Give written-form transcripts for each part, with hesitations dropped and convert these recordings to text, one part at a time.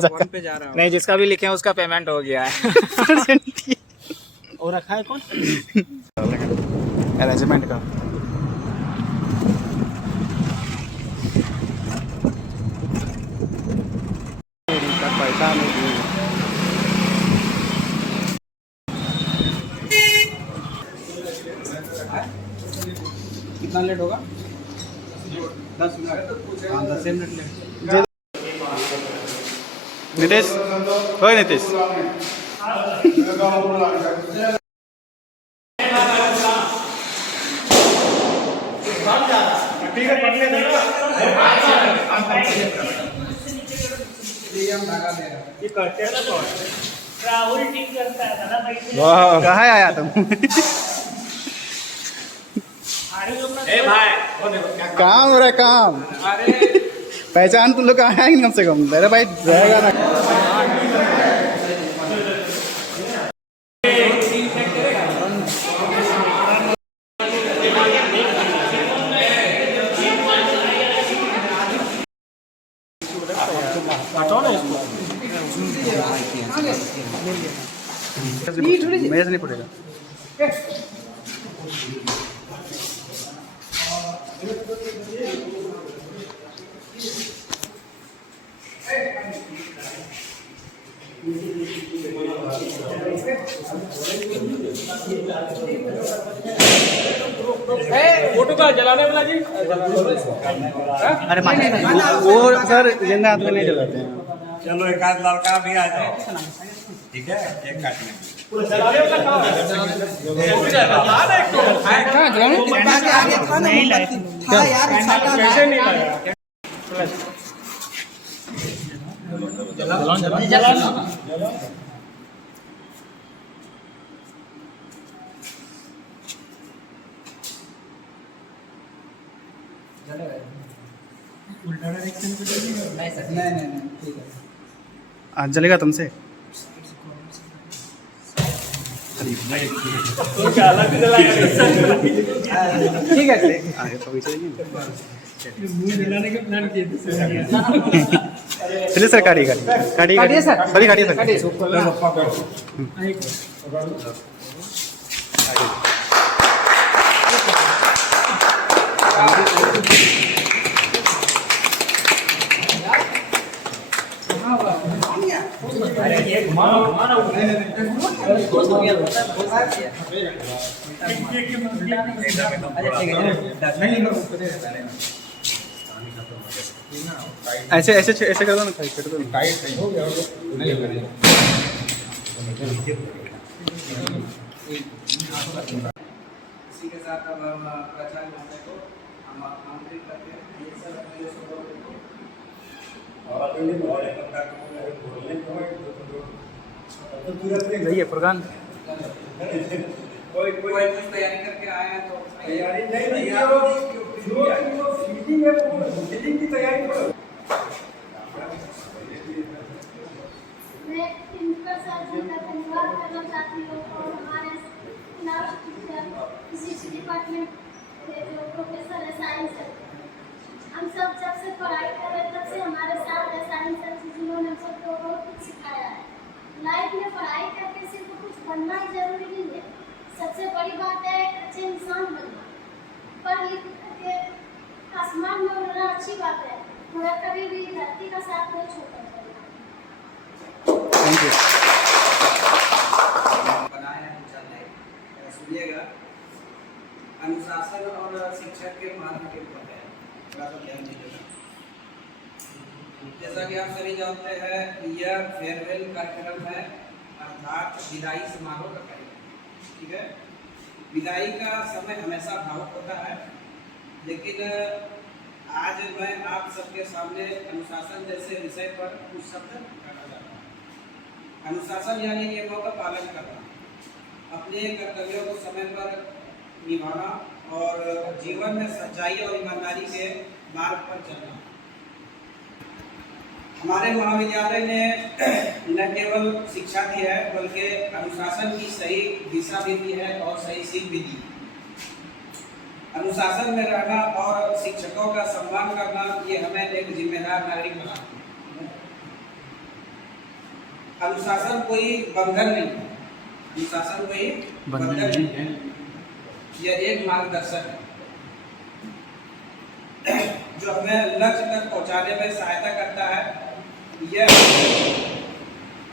Phone पे जा रहा हूँ। नहीं, जिसका भी लिखे हैं उसका पेमेंट हो गया है। और रखा है कौन अरेंजमेंट का पैसा नहीं। कितना लेट होगा? 10 मिनट। हाँ 10 मिनट लेट। नितेश, ओए नितेश, राहुल ठीक करता है ना भाई। कहाँ आया तुम? काम हो रहा है काम। पहचान तुम लोग कहाँ है कम से कम। मेरा भाई रहेगा ना। मेरे से नहीं पड़ेगा। फोटो का जलाने वाला जी। अरे वो सर जिंदा आदमी नहीं जलाते हैं। चलो एक आध लड़का भी आ जाए, ठीक है? एक काटने आज जलेगा तुमसे। ठीक है आगे तो पीछे नहीं। जलाने के प्लान किए थे। चलिए सर, काटिए काटिए सर। बड़ी काटिए सर। ऐसे ऐसे ऐसे कर दो ना, कर दो ना। इसी के साथ अब हम प्राचार्य महोदय को हम आमंत्रित करते हैं। ये सब अपने सपोर्ट को है फुरकान। कोई कुछ तैयारी करके आए हैं तो तैयारी नहीं फीलिंग है, फीलिंग की तैयारी करो। मैं प्रिंसिपल सर जी का धन्यवाद करना चाहती हूँ और हमारे क्लास टीचर फिजिक्स डिपार्टमेंट के जो प्रोफेसर है साइंस है, हम सब जब से पढ़ाई कर रहे तब से हमारे साथ है साइंस सर जी, जिन्होंने हम सबको बहुत कुछ सिखाया है। लाइफ में पढ़ाई करके सिर्फ कुछ बनना ही जरूरी नहीं है, सबसे बड़ी बात है एक अच्छे इंसान बनना। पढ़ लिख करके आसमान में उड़ना अच्छी बात है, मगर कभी भी धरती का साथ नहीं छोड़ना चाहिए। Thank you. बनाए हैं चल रहे हैं। सुनिएगा, अनुशासन और शिक्षक के महत्व के ऊपर है, थोड़ा सा ध्यान दीजिएगा। जैसा कि आप सभी जानते हैं, यह फेयरवेल कार्यक्रम है, अर्थात विदाई समारोह का कार्यक्रम। ठीक है, विदाई का समय हमेशा भावुक होता है, लेकिन आज मैं आप सबके सामने अनुशासन जैसे विषय पर कुछ शब्द कहना चाहता हूँ। अनुशासन यानी नियमों का पालन करना, अपने कर्तव्यों को समय पर निभाना और जीवन में सच्चाई और ईमानदारी के मार्ग पर चलना। हमारे महाविद्यालय ने न केवल शिक्षा दी है, बल्कि अनुशासन की सही दिशा भी दी है और सही सीख भी दी। अनुशासन में रहना और शिक्षकों का सम्मान करना, ये हमें एक जिम्मेदार नागरिक बनाना। अनुशासन कोई बंधन नहीं है, अनुशासन कोई बंधन नहीं है, यह एक मार्गदर्शन है जो हमें लक्ष्य तक पहुंचाने में सहायता करता है।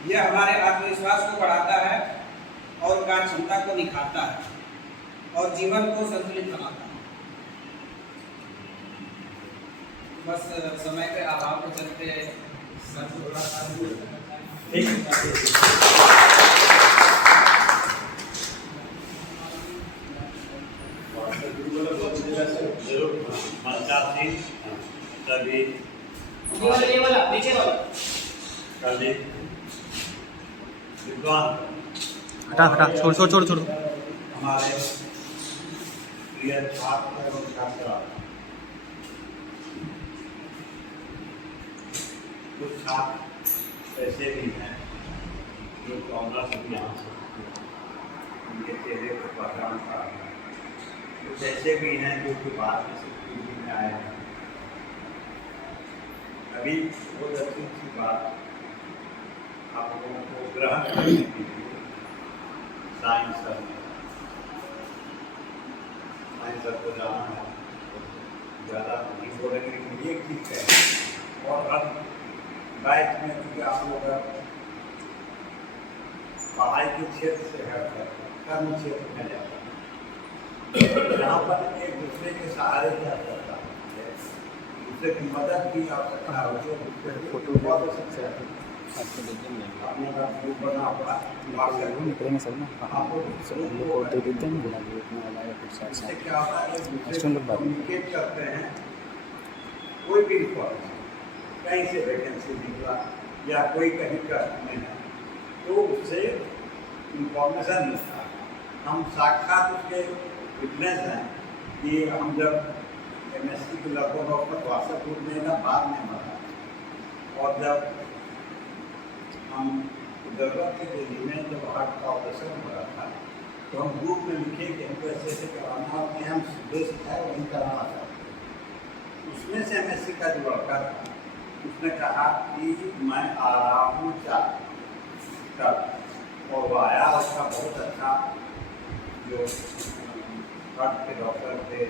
यह हमारे आत्मविश्वास को बढ़ाता है और कार्य क्षमता को निखारता है और जीवन को संतुलित बनाता है। बस समय के अभाव के चलते सभी कभी विद्वान हटा छोड़ हमारे प्रिय छात्र एवं छात्रा, कुछ छात्र ऐसे भी हैं जो कौमला से भी यहाँ से उनके चेहरे को पहचान पा रहे हैं, कुछ ऐसे भी हैं जो कि बाहर से पीढ़ी में आए हैं। अभी वो अच्छी सी बात आप लोगों को ग्रहण करने के लिए साइंस को जाना है, ज़्यादा नहीं बोलेंगे, लेकिन ये ठीक है। और अब बैच में क्योंकि आप लोग पढ़ाई के क्षेत्र से हटकर कर्म क्षेत्र में जाता है, यहाँ पर एक दूसरे के सहारे क्या करता है, दूसरे की मदद की आवश्यकता होती है। फोटो बहुत अच्छा है, अपने का ग्रुप बना हुआ निकलेंगे सब ना, हम लोग को दे देते हैं बिना ग्रुप में अलग कुछ साथ इससे क्या होता है, एक दूसरे स्टूडेंट से बात कम्युनिकेट करते हैं। कोई भी इंफॉर्मेशन कहीं से वैकेंसी निकला या कोई कहीं का में है तो उससे इंफॉर्मेशन मिलता है। हम साक्षात उसके विटनेस हैं कि हम जब MSc के लगभग वक्त वाट्सएप में ना बाद में बना, और जब हम जरूरत की दिल्ली में जब हार्ट का ऑपरेशन हो रहा था तो हम ग्रुप में लिखे कि हमको ऐसे ऐसे कराना और हम बेस्ट है वहीं कराना चाहते। उसमें से MSc का जो लड़का था उसने कहा कि मैं आ रहा हूँ कल, और वो आया। उसका बहुत अच्छा जो हार्ट के डॉक्टर थे,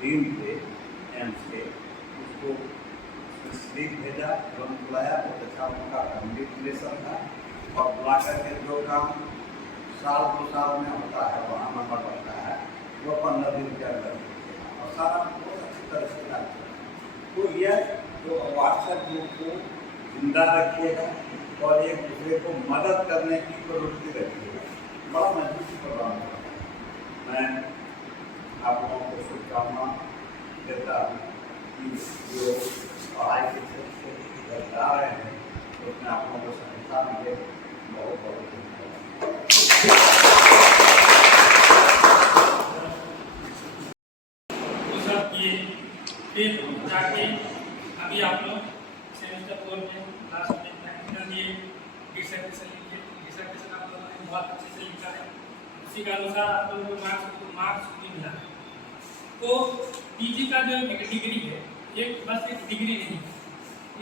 डीन थे एम्स के, उसको स्लीप भेजा, तुरंत बुलाया। बहुत अच्छा उनका फैमिली रिलेशन था, और बुला करके जो काम साल 2 साल में होता है वहाँ नंबर बनता है, वो 15 दिन के अंदर और सारा बहुत अच्छी तरह से करते हैं। तो यह जो व्हाट्सएप ग्रुप को जिंदा रखिएगा और एक दूसरे को मदद करने की प्रवृत्ति रखिएगा, बड़ा मजबूत प्रोग्राम है। मैं आप लोगों को शुभकामना देता हूँ कि जो पढ़ाई के क्षेत्र से जा रहे हैं तो उसमें आप लोगों को सफलता मिले। बहुत बहुत फिर जाके अभी आप लोग सेमेस्टर 4 में लास्ट में प्रैक्टिकल दिए, डिसर्टेशन लिखे। डिसर्टेशन आप लोगों ने बहुत अच्छे से लिखा है, उसी के अनुसार आप लोगों को मार्क्स भी मिला है। तो पीजी का जो डिग्री है ये बस एक डिग्री नहीं है,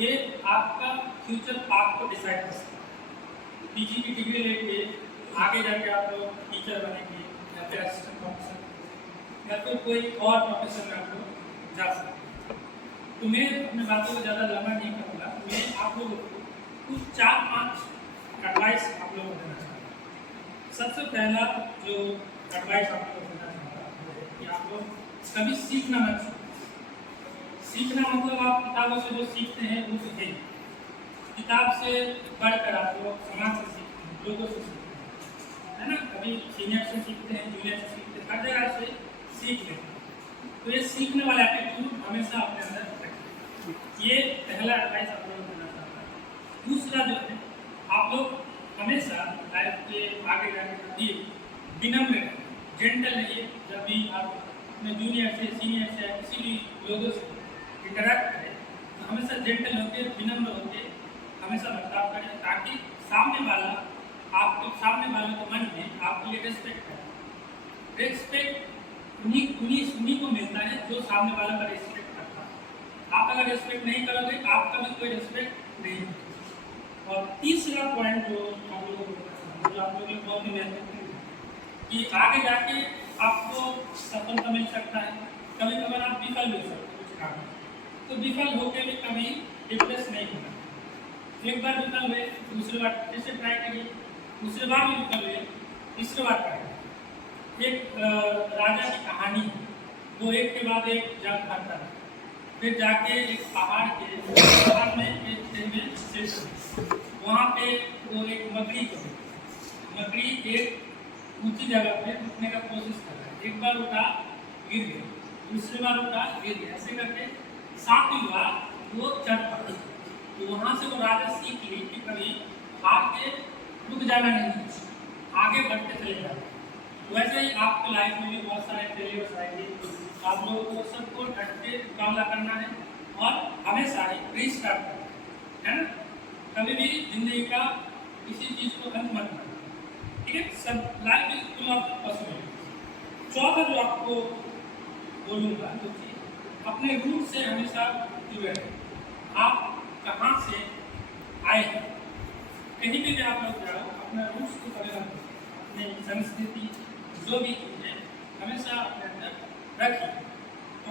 ये आपका फ्यूचर पाथ को डिसाइड कर सकता है। पीजी की डिग्री लेके आगे जाके आप लोग टीचर बनेंगे या फिर असिस्टेंट प्रोफेसर या फिर कोई और प्रोफेसर में आप लोग जा सकते हैं। तो मैं अपने बातों को ज़्यादा लंबा नहीं करूँगा, मैं आप लोगों को कुछ 4-5 एडवाइस आप लोगों को देना चाहता हूँ। सबसे पहला जो एडवाइस आप लोगों को देना चाहता हूँ कि आप लोग कभी सीखना मत छोड़ो। सीखना मतलब आप किताबों से जो सीखते हैं वो सीखें, किताब से बढ़कर आप लोग समाज से सीखते हैं, लोगों से सीखते हैं, है ना। कभी सीनियर से सीखते हैं, जूनियर से सीखते हैं, हर जगह से सीख लेते हैं। तो ये सीखने वाला एटीट्यूड हमेशा अपने अंदर रखें। ये पहला एडवाइस आप लोगों को देना चाहता है। दूसरा जो है, आप लोग हमेशा लाइफ के आगे जाने के लिए विनम्र रहें, जेंटल रहिए। जब भी आप अपने जूनियर से, सीनियर से या किसी भी लोगों से इंटरेक्ट करें तो हमेशा जेंटल होकर, विनम्र होकर हमेशा बर्ताव करें, ताकि सामने वाले के मन में आपके लिए रिस्पेक्ट है। रिस्पेक्ट उन्हीं को मिलता है जो सामने वाला का रिस्पेक्ट करता है। आप अगर रिस्पेक्ट नहीं करोगे आपका भी कोई रिस्पेक्ट नहीं होगा। और तीसरा पॉइंट जो हम लोगों को आप लोगों के बहुत ही महत्वपूर्ण है कि आगे जाके आपको सफलता मिल सकता है, कभी कभार आप विफल भी हो सकते हैं कुछ काम में, तो विफल होकर भी कभी डिप्रेस नहीं होना। एक बार विफल हुए, दूसरी बार फिर से ट्राई करिए, दूसरी बार भी विफल हुए, तीसरी बार ट्राई करिए। एक राजा की कहानी है, वो एक के बाद एक जंग करता है, फिर जाके एक पहाड़ में एक दिन में सेट वहाँ पे वो एक मकड़ी एक ऊंची जगह पे उठने का कोशिश कर रहा है। एक बार उठा, गिर गया, दूसरी बार उठा, गिर गया, ऐसे करके 7वीं बार वो चढ़ पड़ा। तो वहाँ से वो राजा सीख ली कि कभी हार के रुक जाना नहीं, आगे बढ़ते चले जाना। वैसे ही आपके लाइफ में भी बहुत सारे फेलियर्स आएंगे, आप लोगों को सबको डट के मुकाबला करना है और हमेशा ही रीस्टार्ट करना है ना। कभी भी जिंदगी का किसी चीज़ को अंत मत करना, ठीक है। सब life is full of possibility. चौथा जो आपको बोलूँगा तो अपने रूट से हमेशा जुड़े रहें। आप कहाँ से आए हैं, कहीं भी आप लोग जाओ, अपना रूट्स को कभी मत भूलिए, अपनी संस्कृति जो भी चीज़ है हमेशा अपने अंदर रखिए।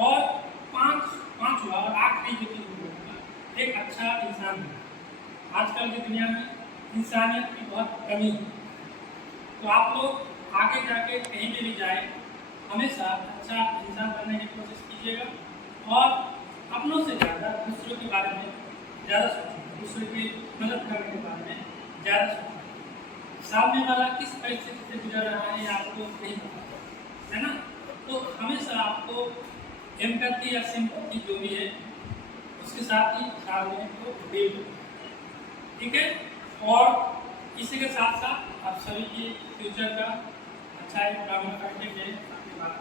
और पांचवा और आखिरी जो चीज़ बोलूँगा, एक अच्छा इंसान बना। आजकल की दुनिया में इंसानियत की बहुत कमी है, तो आप लोग आगे जाके कहीं भी जाए हमेशा अच्छा इंसान बनने की कोशिश कीजिएगा और अपनों से ज़्यादा दूसरों के बारे में ज़्यादा सोचिए, दूसरों की मदद करने के बारे में ज़्यादा सोचिए। सामने वाला किस परिस्थिति से गुजर रहा है ये आपको नहीं पता है ना, तो हमेशा आपको एम्पैथी या सिंपैथी जो भी है उसके साथ ही सामने को डील करें, ठीक है। और इसी के साथ साथ आप सभी के फ्यूचर का अच्छा एक कामना करके मेरे अपनी बात